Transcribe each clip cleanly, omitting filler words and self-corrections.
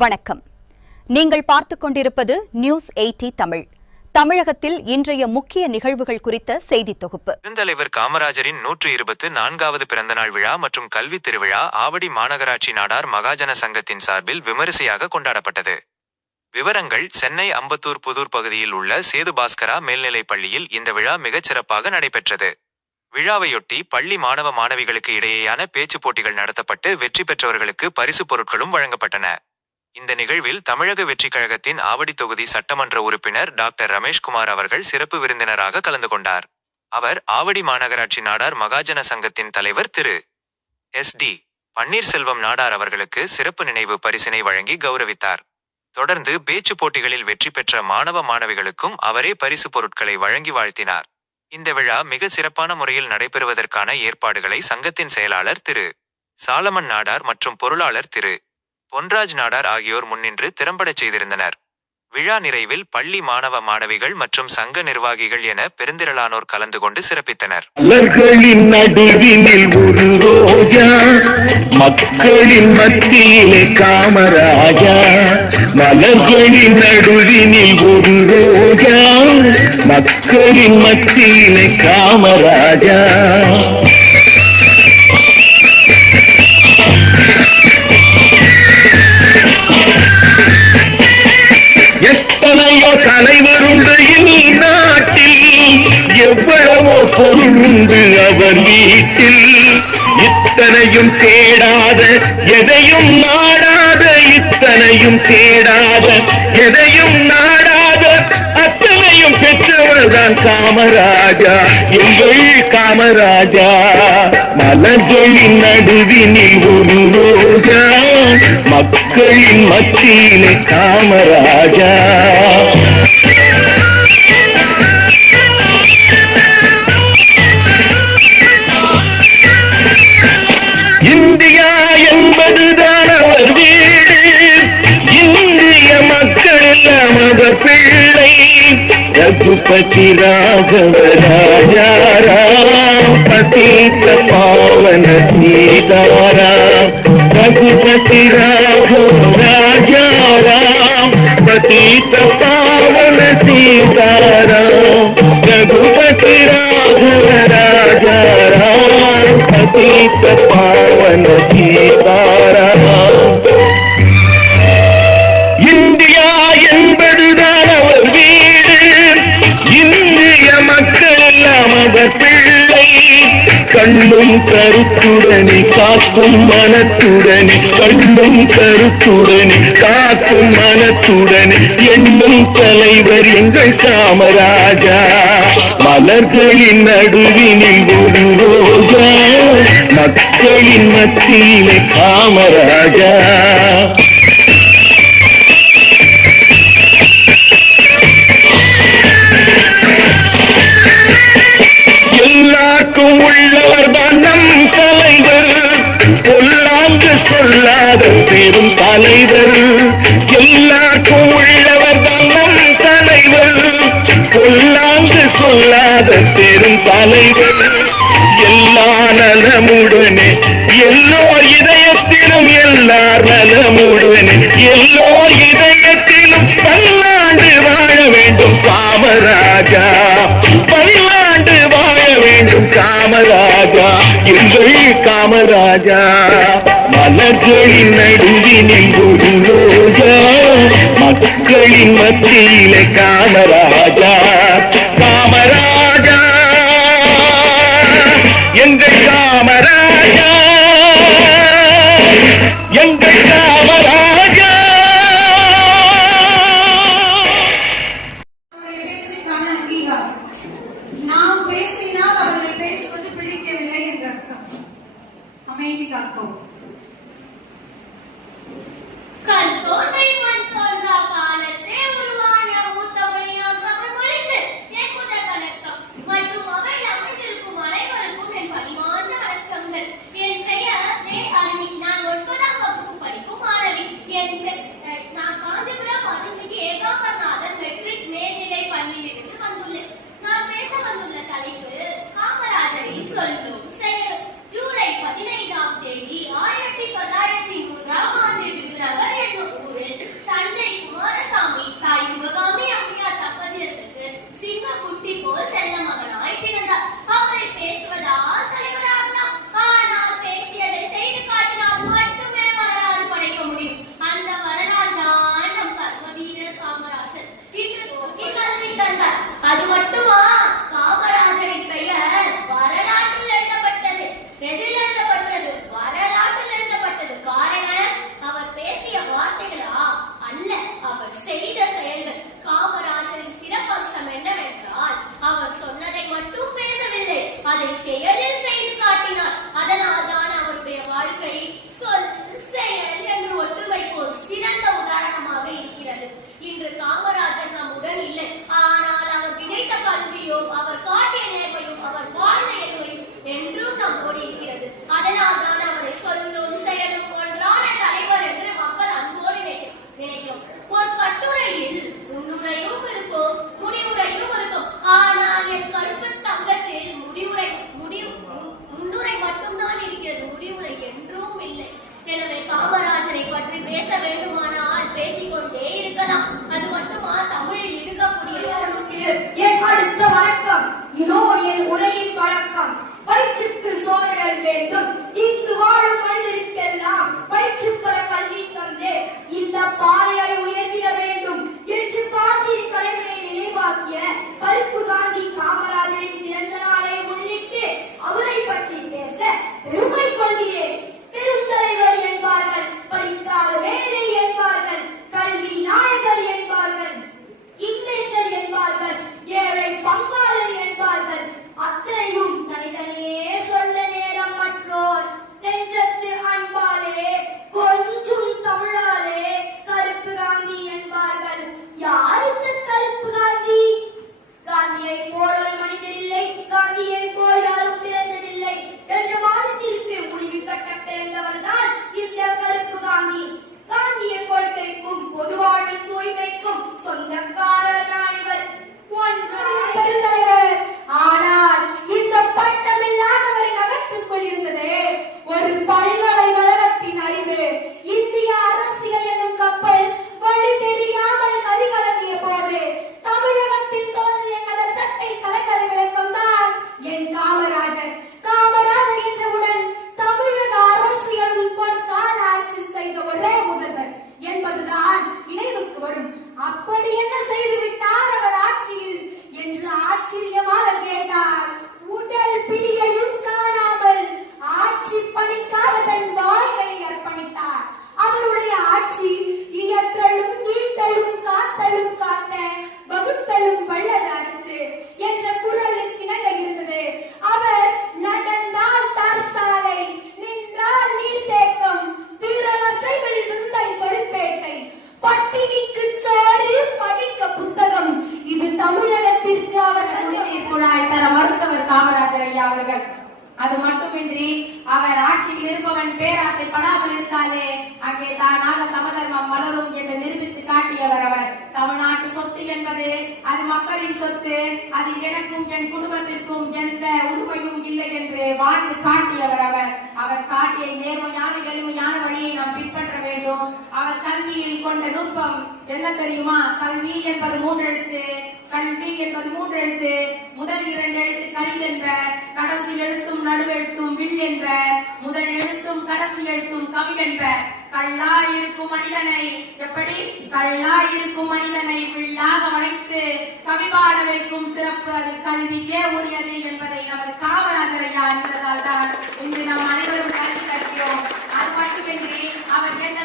வணக்கம். நீங்கள் பார்த்துக் கொண்டிருப்பது நியூஸ் 80 தமிழ். தமிழகத்தில் இன்றைய முக்கிய நிகழ்வுகள் குறித்த செய்தி தொகுப்பு. பெருந்தலைவர் காமராஜரின் 124வது பிறந்தநாள் விழா மற்றும் கல்வி திருவிழா ஆவடி மாநகராட்சி நாடார் மகாஜன சங்கத்தின் சார்பில் விமரிசையாக கொண்டாடப்பட்டது. விவரங்கள்: சென்னை அம்பத்தூர் புதூர் பகுதியில் உள்ள சேது பாஸ்கரா மேல்நிலைப் பள்ளியில் இந்த விழா மிகச் சிறப்பாக நடைபெற்றது. விழாவையொட்டி பள்ளி மாணவ மாணவிகளுக்கு இடையேயான பேச்சு போட்டிகள் நடத்தப்பட்டு வெற்றி பெற்றவர்களுக்கு பரிசு பொருட்களும் வழங்கப்பட்டன. இந்த நிகழ்வில் தமிழக வெற்றி கழகத்தின் ஆவடி தொகுதி சட்டமன்ற உறுப்பினர் டாக்டர் ரமேஷ்குமார் அவர்கள் சிறப்பு விருந்தினராக கலந்து கொண்டார். அவர் ஆவடி மாநகராட்சி நாடார் மகாஜன சங்கத்தின் தலைவர் திரு SD பன்னீர்செல்வம் நாடார் அவர்களுக்கு சிறப்பு நினைவு பரிசினை வழங்கி கௌரவித்தார். தொடர்ந்து பேச்சு போட்டிகளில் வெற்றி பெற்ற மாணவ மாணவிகளுக்கும் அவரே பரிசு பொருட்களை வழங்கி வாழ்த்தினார். இந்த விழா மிக சிறப்பான முறையில் நடைபெறுவதற்கான ஏற்பாடுகளை சங்கத்தின் செயலாளர் திரு சாலமன் நாடார் மற்றும் பொருளாளர் திரு பொன்ராஜ் நாடார் ஆகியோர் முன்னின்று திறம்படச் செய்திருந்தனர். விழா நிறைவில் பள்ளி மாணவ மாணவிகள் மற்றும் சங்க நிர்வாகிகள் என பெருந்திரளானோர் கலந்து கொண்டு சிறப்பித்தனர். மலர்களின் நடுவினில் ஒரு ரோஜா, மக்களின் மத்தியிலே காமராஜா. மலர்களின் நடுவினில் ஒரு ரோஜா, மக்களின் மத்தியிலே காமராஜா. எத்தனையோ தலைவர் உண்டு இந்நாட்டில், எவ்வளவோ பொருள் உண்டு அவர் வீட்டில். இத்தனையும் தேடாத எதையும் நாடாத, இத்தனையும் தேடாத எதையும் நாடாத, அத்தனையும் பெற்றவர்தான் காமராஜா, எங்கள் காமராஜா. மலர்களின் நடுவினில் ஒரு ரோஜா, மக்களின் மத்தியிலே காமராஜா. இந்தியா என்பதுதான் அவர் வீடு, இந்திய மக்கள் எல்லாம் அவர் பிள்ளை. ரகுபதி ராகவ ராஜாராம், பதீத பாவன சீதாராம். ரகுபதி ராகவ ராஜாராம், பதீத பாவன சீதாராம். ரகுபதி ராகவ ராஜாராம், பதீத பாவன சீதாராம். இந்தியா என்பதுதான் அவர் வீடு, இந்திய மக்கள் எல்லாம் அவர் பிள்ளை. கண்ணும் கருத்துடனே காக்கும் மனத்துடனே, கண்ணும் கருத்துடனே காக்கும் மனத்துடனே எண்ணும் தலைவர் எங்கள் காமராஜா. மலர்களின் நடுவினில் ஒரு ரோஜா, மக்களின் மத்தியிலே காமராஜா. எல்லாருக்கும் உள்ளவர் தான் நம் தலைவர், பொல்லாங்கு சொல்லாத பெரும் தலைவர். எல்லாருக்கும் உள்ளவர் தான் நம் தலைவர், பொல்லாங்கு சொல்லாத பெரும் தலைவர். எல்லா நலமுடனே எல்லோர் இதயத்திலும், எல்லார் நலமுடனே எல்லோர் இதயத்திலும் பல்லாண்டு வாழ வேண்டும் காமராஜா, பல்லாண்டு வாழ வேண்டும் காமராஜா, எங்கள் காமராஜா. மலர்களின் நடுவினில் ஒரு ரோஜா, மக்களின் மத்தியிலே காமராஜா. காமராஜா, எங்கள் காமராஜா, எங்கள் காமராஜா. நாம் பேசினால் அவர்கள் பேசுவது பிடிக்கவில்லை என்று அர்த்தம். அமைதி காக்கும். கல் தோன்றை மண் தோன்றா காலத்தே உருவான மூத்தவழியாம் தமிழ் மொழிக்கு என் முதல் வணக்கம் மற்றும் அவை அமைந்திருக்கும் அனைவருக்கும் என் பணிவார்ந்த வணக்கங்கள். என் பெயர் தே அருணி. நான் 9ஆம் வகுப்பு படிக்கும் மாணவி. நான் காஞ்சிபுரம் அருள்மிகு ஏகாம்பரநாதர் மெட்ரிக் மேல்நிலை பள்ளியிலிருந்து வந்துள்ளேன். நான் பேச வந்துள்ள தலைப்பு காமராஜரின் சொல்லும் செயலும். ஜூலை 15ஆம் தேதி வேண்டுமானால் பேசிக்கொண்டே இருக்கலாம். அது மட்டுமா தமிழில் இருக்கக்கூடிய என் அடுத்த வணக்கம். இதோ என் உரையின் தொடக்கம். பயிற்சிக்கு சோழல் வேண்டும். இங்கு வாழும் மனிதருக்கெல்லாம் பயிற்சி பெற கல்வி தந்தே இந்த பாறையை உயர்த்திட வேண்டும் என்று காந்தியின் கடமையை நினைவாக்கிய கருப்பு காந்தி காமராஜரின் பிறந்த நாளை முன்னிட்டு அவரை பற்றி பேச பெருமை கொள்கிறேன். பெருந்தலைவர் என்பார்கள், படிக்காத வேலை என்பார்கள், கல்வி நாயகர் என்பார்கள், இன்வென்டர் என்பார்கள், ஏழை பங்காளர் என்பார்கள். அத்தனையும் தனித்தனியே சொல்ல நேரம் மற்றோர். நெஞ்சத்து அன்பாலே கொஞ்சம் தமிழாலே கருப்பு காந்தி என்பார்கள். யாருக்கு கருப்பு காந்தி? காந்தியை போல் ஒரு மனிதர் இல்லை, காந்தியை போல் யாரும் பிறந்ததில்லை என்ற வாதத்திற்கு முடிவு கட்ட பிறந்தவர் தான் இந்த கருப்பு காந்தி. காந்திய கொள்கைக்கும் பொதுவாழ்வு தூய்மைக்கும் சொந்தக்காரர் தான் இவர். பெருந்தலைவர். ஆனால் இந்த பட்டமில்லாதவரின் அகத்துக்குள் இருந்தது ஒரு பல்கலைக்கழகத்தின் அறிவு. இந்திய அரசியல் என்னும் கப்பல் வழி தெரியாமல் கதிகலங்கிய போது தமிழகத்தில் தோன்றிய கடல் சட்டை கலைக்கதை விளக்கம் தான் என் காமராஜர். காமராஜர் என்றவுடன் தமிழக அரசியல் பொற்கால ஆட்சி செய்த ஒரே முதல்வர் என்பதுதான் நினைவுக்கு வரும். அப்படி என்ன செய்து விட்டார் அவர் ஆட்சியில் என்று ஆச்சரியமாக கேட்டார். உடல் பிடியையும் காணாமல் ஆட்சி பணிக்காக தன் வாழ்க்கையை அர்ப்பணித்தார். அவருடைய ஆட்சி இயற்றலும் ஈட்டலும் காத்தலும் காத்த வகுத்தலும் வல்லது அரசு என்ற குரலுக்கு இணங்க இருந்தது. அவர் நடந்தால் தார்சாலை, நின்றால் நீர்த்தேக்கம், திரளசைகள் விந்தை தொடுப்பேட்டை, பட்டினிக்கு சோறு படிக்க புத்தகம். இது தமிழகத்திற்கு அவர் குழாய் தர மறுத்தவர் காமராஜர் ஐயா அவர்கள். அது மட்டுமின்றி அவர் ஆட்சியில் இருப்பவன் பேராசை படாமல் இருந்தாலே அங்கே தானாக சமதர்மம் வளரும் என்று நிரூபித்து காட்டியவர் அவர். தமிழ்நாட்டு சொத்து என்பது அது மக்களின் சொத்து, அது எனக்கும் என் குடும்பத்திற்கும் எந்த உரிமையும் இல்லை என்று வாழ்ந்து காட்டியவர் அவர். அவர் காட்டிய நேர்மையான எளிமையான வழியை நாம் பின்பற்ற வேண்டும். அவர் கல்வியில் கொண்ட நுட்பம் என்ன தெரியுமா? கல்வி என்பது 3 எழுத்து, கல்வி என்பது 3 எழுத்து. முதல் 2 எழுத்து கல் என்ப, கடைசி எழுத்தும் நடுவெழுத்தும் வில் என்ப, முதல் எழுத்தும் கடைசி எழுத்தும் கவி என்ப. கல்லாயிருக்கும் மனிதனை எப்படி? கல்லாயிருக்கும் மனிதனை வில்லாக வளைத்து கவி பாட வைக்கும் சிறப்பு அது கல்விக்கே உரியது என்பதை நமது காமராஜர் ஐயா அறிந்ததால் தான் இன்று நாம் அனைவரும் கல்வி கற்கிறோம். அது மட்டுமின்றி அவர் எந்த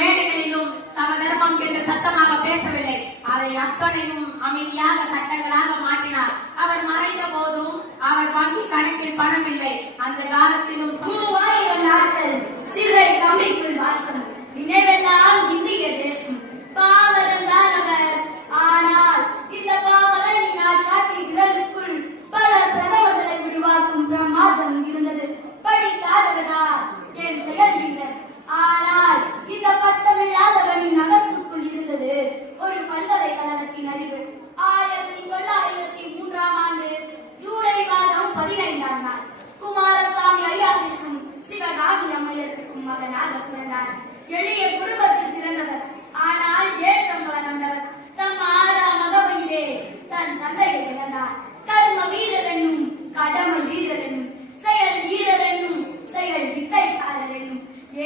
மேடைகளிலும் சமதர்மம் என்று சத்தமாக பேசவில்லை. அதை அத்தனையும் அமைதியாக சட்டங்களாக மாற்றினார். அவர் மறைந்த போதும் அவர் வங்கி கணக்கில் பணம் இல்லை. அந்த காலத்திலும் நாட்கள் சிறை கம்பிக்குள் வாசம், நினைவெல்லாம் இந்திய தேசம். பாவலன் தான் அவர். ஆனால் இந்த பாவலனினால் காட்டிய விரலுக்குள் பல பிரதமர்களை உருவாக்கும் பிரமாதம் இருந்தது. படிக்காதவனா என் செயல் இல்லை. ஆனால் இந்த பட்டமில்லாதவனின் நகத்துக்குள் இருந்தது ஒரு பல்கலைக்கழகத்தின் அறிவு. 1903ஆம் ஆண்டு ஜூலை மாதம் 15ஆம் நாள் குமாரசாமி ஐயாவிற்கும் சிவகாமி அம்மையருக்கும் மகனாக பிறந்தார். எளிய குடும்பத்தில் பிறந்தவர். ஆனால் ஏற்றம் வளர்ந்தவர். தம் 6ஆம் அகவையிலே தன் தந்தையை இழந்தார். கர்ம வீரர் என்னும் கடமை வீரர் என்னும் செயல் வீரர் என்னும் செயல் வித்தைக்காரர் என்னும்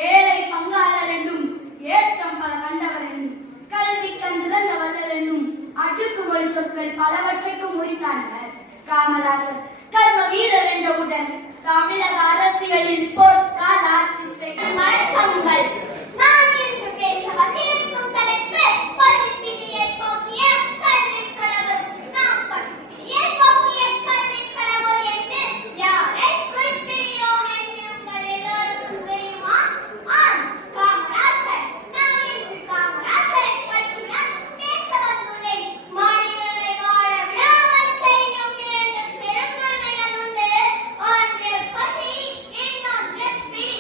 ஏழை பங்காளர் என்னும் ஏற்றம் பல கண்டவர் என்னும் கல்வி கண்டிருந்த வல்லர் என்னும் அடுக்கு மொழி சொற்கள் பலவற்றுக்கும் உரித்தானவர் காமராஜர். கர்ம வீரர் என்றவுடன் தமிழக அரசியலில் பொற்கால ஆட்சி செய்த வணக்கங்கள். நான் இன்று பேச வந்திருக்கும் தலைப்பு பசிப்பிணியை போக்கிய கல்விக் கடவுள். நாம் பசிப்பிணியை போக்கிய கல்விக் கடவுள் என்று யாரை குறிப்பிடுகிறோம் என்று உங்கள் எல்லோருக்கும் தெரியுமா? ஆம், காமராஜர். நான் இன்று காமராஜரை பற்றி நான் பேச வந்துள்ளேன். மனிதனை வாழ விடாமல் செய்யும் 2 பெரும் கொடுமைகள் உண்டு. ஒன்று பசி, இன்னொன்று பிணி.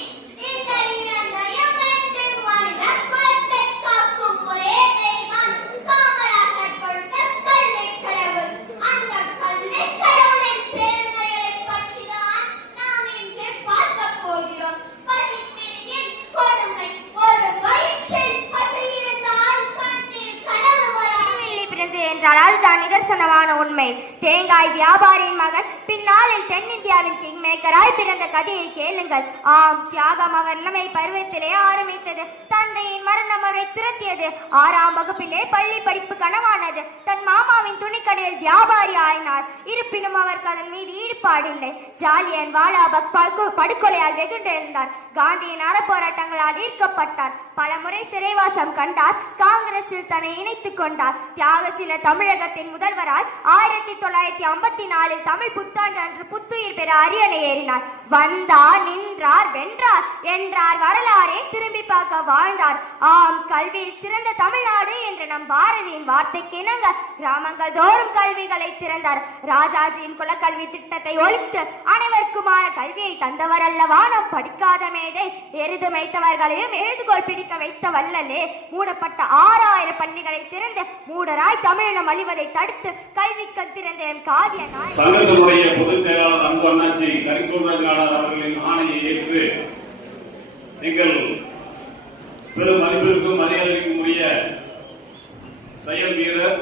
நிதர்சனமான உண்மை. தேங்காய் வியாபாரியின் மகன் பின்னாளில் தென்னிந்தியாவின் கிங் மேக்கராய் பிறந்த கதையை கேளுங்கள். ஆம், தியாகம் அவர் இளமை பருவத்திலே ஆரம்பித்தது. தந்தையின் மரணம் அவரை துரத்தியது. 6ஆம் வகுப்பிலே பள்ளி படிப்பு கனவானது. தன் மாமாவின் துணிக்கடையில் வியாபாரி ஆயினார். இருப்பினும் அவருக்கு அதன் மீது ஈடுபாடு இல்லை. ஜாலியன் வாலாபாக் படுகொலையால் வெகுண்டிருந்தார். காந்தியின் அறப்போராட்டங்களால் ஈர்க்கப்பட்டார். பல முறை சிறைவாசம் கண்டார். காங்கிரஸில் தன்னை இணைத்துக் கொண்டார். தியாகசீல தமிழகத்தின் முதல்வரால் 1954 தமிழ் புத்தாண்டு அன்று புத்துயிர் பெற அரியணை ஏறினார். வந்தார், நின்றார், வென்றார் என்றார். வரலாறே திரும்பி பார்க்க வாழ்ந்தார். ஆம், கல்வியில் சிறந்த தமிழ்நாடு என்ற நம் பாரதியின் வார்த்தைக்கு இணங்க கிராமங்கள் தோறும் கல்விகளை திறந்தார். ராஜாஜியின் குலக்கல்வி திட்டத்தை ஒழித்து அனைவருக்குமான கல்வியை தந்தவர் அல்லவா நம் படிக்காத மேதை. எருது மேய்த்தவர்களையும் எழுதுகோள் பிடிக்க வைத்த வல்லலே. மூடப்பட்ட 6000 பள்ளிகளை திறந்து மூடராய் தமிழினம் அழிவதை தடுத்து கல்விக்கு திறந்த என் காவிய சங்கத்தினுடைய பொதுச் செயலாளர் அன்பு அண்ணாச்சி கரிகோல்ராஜ் நாடார் அவர்களின் ஆணையை ஏற்று நீங்கள் பெரும் மதிப்பிற்கும் மரியாதைக்கும் உரிய செயல் வீரர்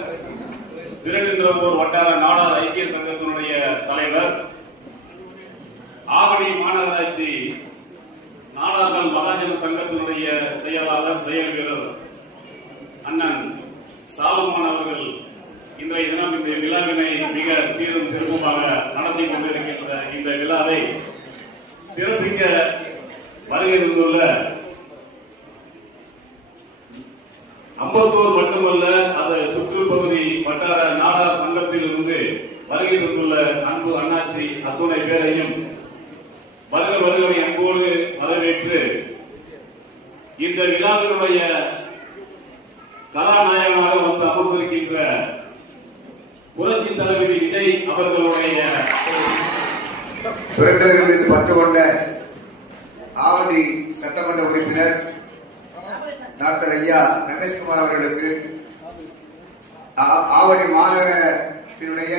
திருநின்றபோர் வட்டார நாடார் ஐக்கிய சங்கத்தினுடைய தலைவர், ஆவடி மாநகராட்சி நாடார்கள் மகாஜன சங்கத்தினுடைய செயலாளர் செயல் வீரர் அண்ணன் சாலமோன் அவர்கள் இன்றைய தினம் இந்த விழாவினை மிக சீரும் சிறப்புமாக நடத்தி கொண்டிருக்கின்ற இந்த விழாவை சிறப்பிக்க வருகை இருந்துள்ள அம்பத்தூர் மட்டுமல்ல அது சுற்றுப்பகுதி வட்டார நாடார் சங்கத்தில் இருந்து வருகை தந்துள்ள அன்பு அண்ணாச்சி அத்துணை பேரையும் வருகை அன்போடு வரவேற்று இந்த விழாவினுடைய கதாநாயகமாக வந்து அமர்ந்திருக்கின்ற புரட்சி தளபதி விஜய் அவர்களுடைய பிறந்தவர்கள் மீது பற்று கொண்ட ஆவடி சட்டமன்ற உறுப்பினர் டாக்டர் ஐயா ரமேஷ்குமார் அவர்களுக்கு, ஆவடி மாநகரத்தினுடைய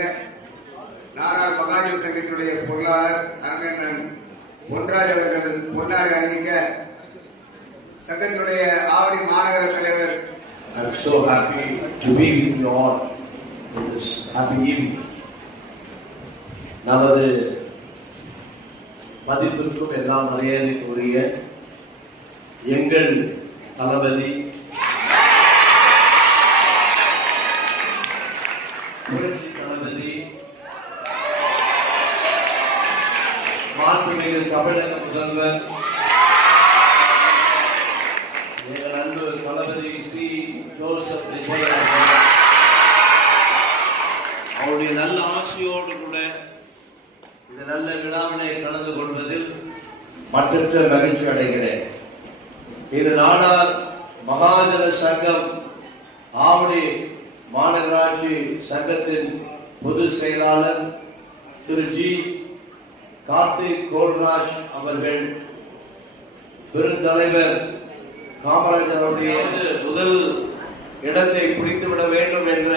நாடார் மகாஜன சங்கத்தினுடைய பொருளாளர் அரங்கண்ணன் பொன்ராஜ் அவர்கள் பொன்னாடி அறிவிக்க, சங்கத்தினுடைய ஆவடி மாநகர தலைவர். I'm so happy to be with you all in this happy evening. நமது மதிப்பிற்கும் எல்லாம் மரியாதைக்கு உரிய எங்கள் தளபதி புரட்சி தளபதி மாண்புமிகு தமிழக முதல்வர் எங்கள் அன்பு தளபதி சி ஜோசப் விஜய் அவருடைய நல்ல ஆசையோடு கூட இந்த நல்ல விழாவினை கலந்து கொள்வதில் மற்றற்ற மகிழ்ச்சி அடைகிறேன். இது நாடார் மகாஜன சங்கம் ஆவடி மாநகராட்சி சங்கத்தின் பொதுச் செயலாளர் திரு ஜி கார்த்திக் கோல்ராஜ் அவர்கள், பெருந்தலைவர் காமராஜர் அவருடைய முதல் இடத்தை பிடித்துவிட வேண்டும் என்ற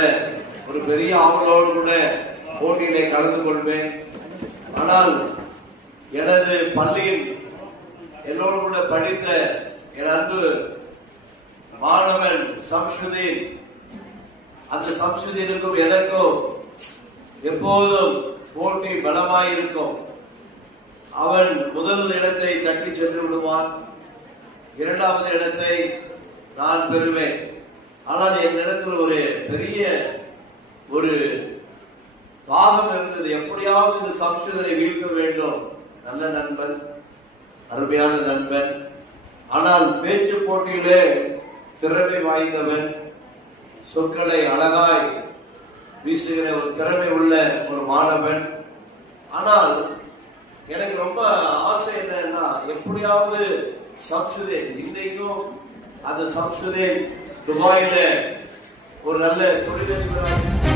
ஒரு பெரிய ஆவலோடு கூட போட்டியிலே கலந்து கொள்வேன். ஆனால் எனது பள்ளியில் என்னோடு கூட படித்த என் அன்பு மாணவன் சம்சுதீன், அந்த சம்சுதீனுக்கும் எனக்கும் எப்போதும் போட்டி பலமாயிருக்கும். அவன் முதல் இடத்தை தட்டி சென்று விடுவான், 2வது இடத்தை நான் பெறுவேன். ஆனால் என்னிடத்தில் ஒரு பெரிய ஒரு தாகம் இருந்தது, எப்படியாவது இந்த சம்சுதனை வீழ்த்த வேண்டும். நல்ல நண்பன், அருமையான நண்பன், ஆனால் பேச்சு போட்டியிலே திறமை வாய்ந்தவன், சொற்களை அழகாய் வீசுகிற ஒரு திறமை உள்ள ஒரு மாணவன். ஆனால் எனக்கு ரொம்ப ஆசை என்னன்னா, எப்படியாவது சம்சுதேன், இன்றைக்கும் அந்த சம்சுதேன் துபாயில ஒரு நல்ல தொழிலதிபராக